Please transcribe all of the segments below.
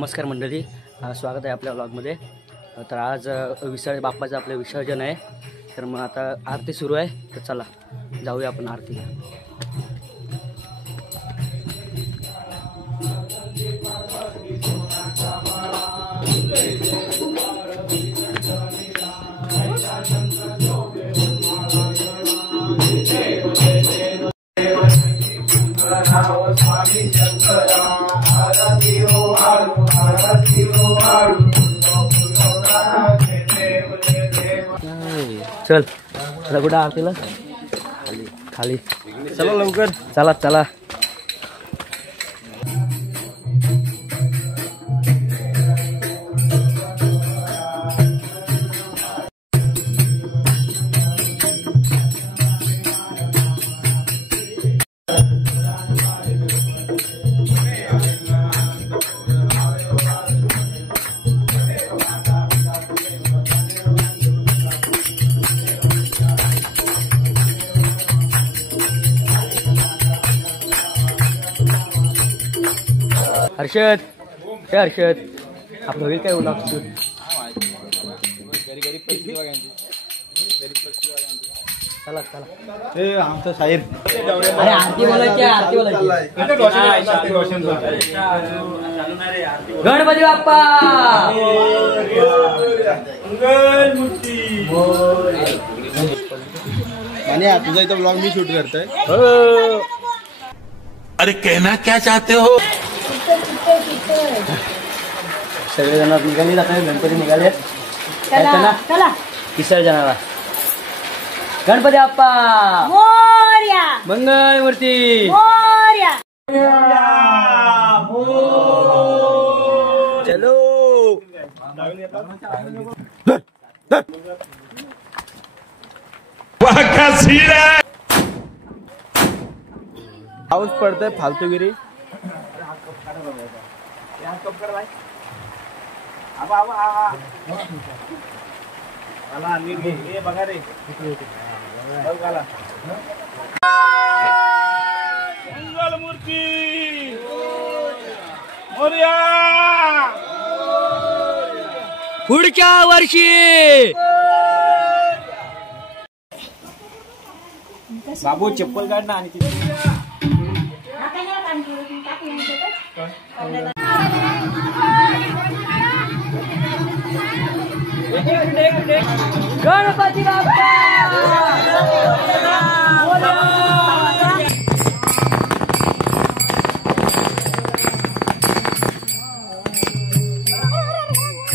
नमस्कार मंडळी, स्वागत आहे आपल्या व्लॉगमध्ये। तर आज बाप्पाचं आपलं विसर्जन आहे। तर मग आता आरती सुरू आहे, तर चला जाऊया आपण आरतीला। चल चला कुठं आरतीला? खाली चला लवकर, चला चला। हर्षद, हे हर्षद, आपलं होईल काय उन्हा? चला चला। ए आमचा शाहीर, अरे आरती बोलायची, आरती बोलायची। गणपती बाप्पा आणि तुझा इथं ब्लॉग मी शूट करतोय। अरे कहना क्या चाहते हो? सगळेजण निघाले, आता गणपती निघाले चला विसर्जनाला। गणपती बाप्पा मोरया, मंगलमूर्ती मोरया। चलो पाऊस पडतोय, फालतूगिरी। मंगलमूर्ती मोरया। पुढच्या वर्षी बाबू चप्पल काढ ना। आणि गणपती बाप्पा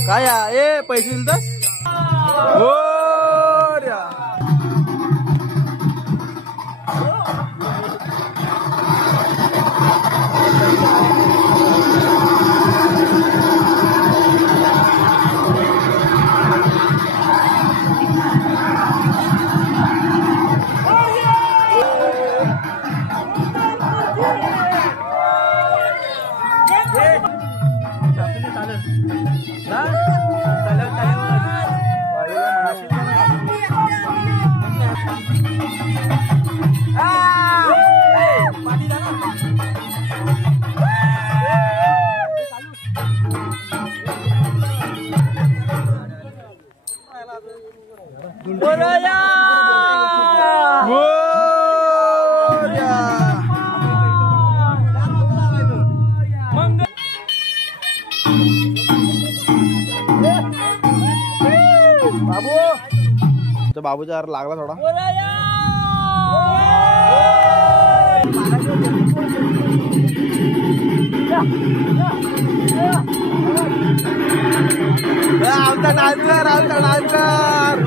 काय ए पैसे दिलतस? बाबू बाबूचा लागला थोडा। आमचा डान्सर, आमचा डान्सर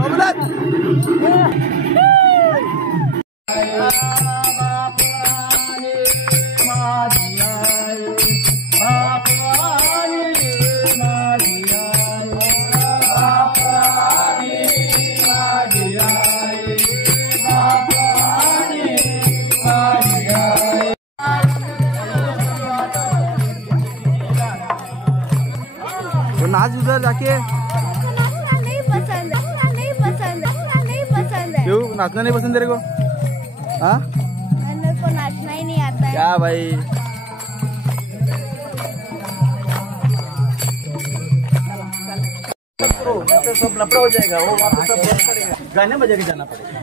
नाच उधर जाके। नहीं पसंद है, नहीं पसंद है, नहीं पसंद है। क्यों नाचना नहीं पसंद तेरे को? हाँ मेरे को नाचना ही नहीं आता है। क्या भाई? इसको, नहीं तो सब लफड़ा हो जाएगा, वो वापस सब बंद पड़ेगा, गाने बजा के जाना पड़ेगा।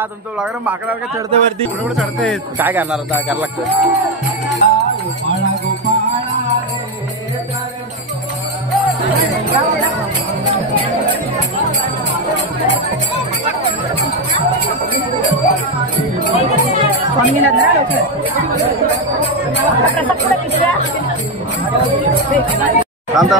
तुमचं ब्लॉगर माकडा वगैरे चढते वरती कुठे चढते काय करणार आता करायला लागतं थांब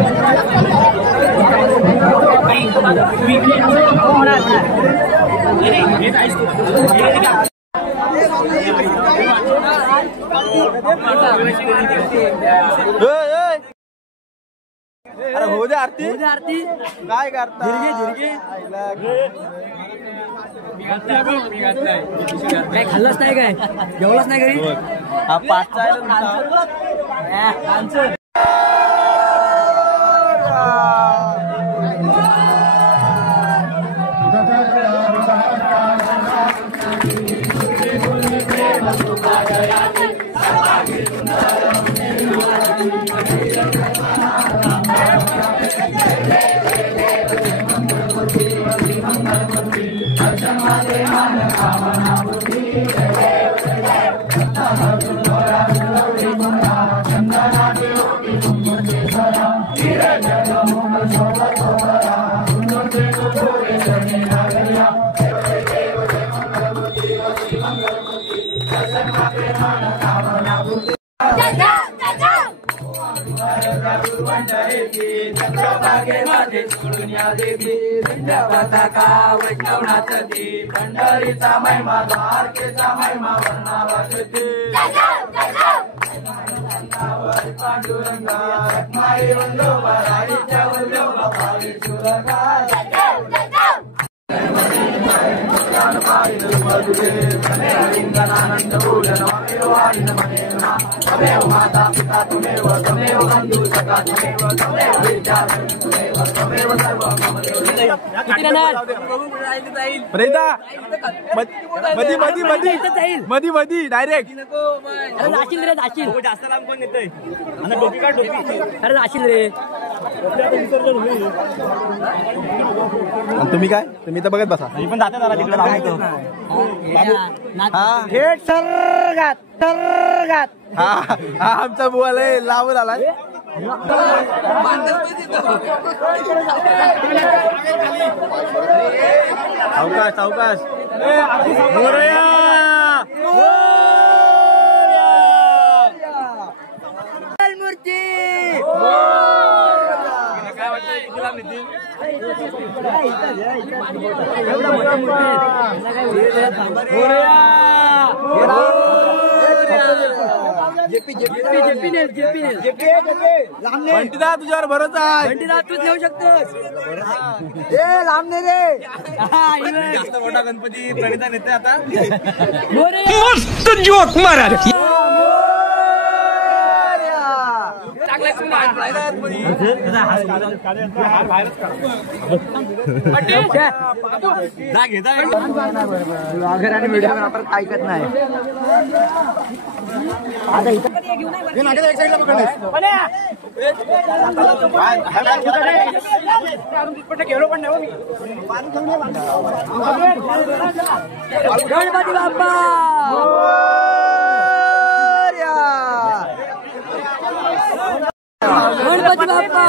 अरे हो दे आरती काय करता काय खाल्लंच नाही काय जेवलाच नाही घरी हा पाचचा आहे पंढरीचा महिमा द्वारकेचा महिमा वर्णावाजते पांडुरंगा माई वल्लोबा राईच्या वल्लोबा पावी सुरगा लिंगनानंद भूषण तमेव माता पिता तुमेव तमेव बंधू सखा तुमेव तमेव विद्या तमेव सर्व मधी मधी डायरेक्ट जाशील रे जाशील जास्त लांब कोण येतंय आणि डोकी काढ डोकी अरे जाशील रे तुम्ही काय तुम्ही तर बघत बसा मी पण जाते जरा तिकडे लांब थेट सरगात हा हा आमचा बुवाला लावून आलाय अवकाश अवकाश मूर्ती काय वाटतं तुला नितीन बंटीदा तुझ्यावर भरोसा आहे तूच घेऊ शकतोस लांबणे रे जास्त मोठा गणपती प्रणिता नेते आता मस्त जोक मारा ब्लॉगर आणि व्हिडिओग्राफर ऐकत नाही आता इथं गणपती बाप्पा गणपती बाप्पा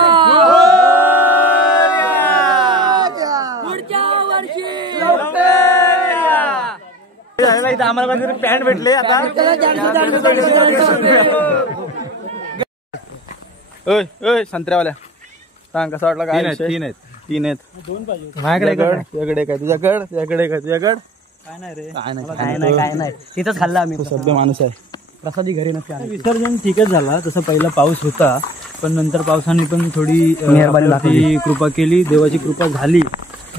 इथं आम्हाला पॅन्ट भेटले आता. ओय ओय संत्र्यावाल्या सांग कसं वाटलं काय? तीन आहेत. माझ्याकडे काय तुझ्याकडे काय नाही तिथंच खाल्लं आम्ही. सभ्य माणूस आहे. प्रसादी घरी नसते. विसर्जन ठीकच झाला. तसं पहिला पाऊस होता पण नंतर पावसाने पण थोडी मेहरबानी आपल्यावरती कृपा केली. देवाची कृपा झाली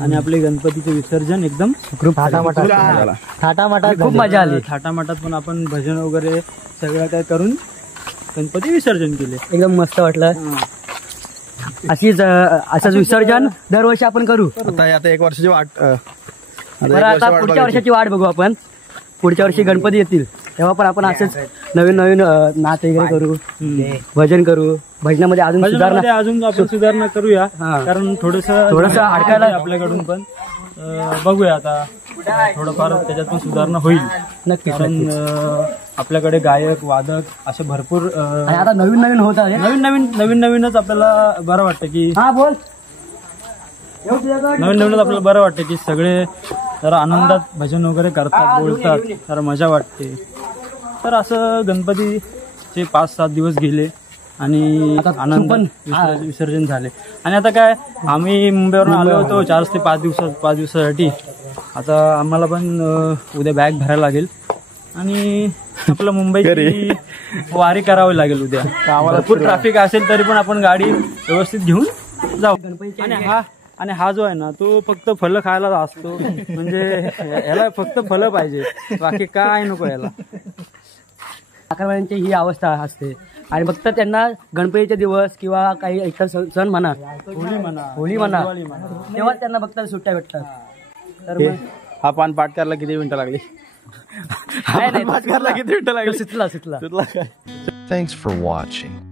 आणि आपले गणपतीचे विसर्जन एकदम थाटामाटात खूप मजा आली. थाटामाटात पण आपण भजन वगैरे सगळं काय करून गणपती विसर्जन केले. एकदम मस्त वाटलं. असंच विसर्जन दरवर्षी आपण करू. आता एक वर्षाची वाट. बरं आता पुढच्या वर्षाची वाट बघू आपण. पुढच्या वर्षी गणपती येतील तेव्हा पण आपण असंच नवीन नाच वगैरे करू, भजन करू. भजनामध्ये अजून सुधारणा अजून आपण सुधारणा करूया. कारण थोडंसं अडकायला आपल्याकडून पण बघूया आता थोडंफार त्याच्यात पण सुधारणा होईल नक्कीच. कारण आपल्याकडे गायक वादक असे भरपूर आणि आता नवीन होत आहे. नवीनच आपल्याला बरं वाटतं की हा बोल. नवीनच आपल्याला बरं वाटतं की सगळे जरा आनंदात भजन वगैरे करतात, बोलतात, जरा मजा वाटते. तर असं गणपतीचे 5-7 दिवस गेले आणि आनंदात विसर्जन झाले. आणि आता काय आम्ही मुंबईवरून आलो होतो 4 ते 5 दिवसासाठी. आता आम्हाला पण उद्या बॅग भरायला लागेल आणि आपलं मुंबईची वारी करावी लागेल उद्या. भरपूर ट्रॅफिक असेल तरी पण आपण गाडी व्यवस्थित घेऊन जाऊ. आणि हा जो आहे ना तो फक्त फलं खायला असतो. म्हणजे याला फक्त फलं पाहिजे, बाकी काय नको याला. अकरावाल्यांची ही अवस्था असते आणि फक्त त्यांना गणपतीचे दिवस किंवा काही इतर सण म्हणा, होळी म्हणा तेव्हा त्यांना फक्त सुट्ट्या भेटतात. तर हा पान पाठ करायला किती मिनिटं लागली? पाठ करायला किती मिनिटं लागली? सुचला काय? Thanks for watching.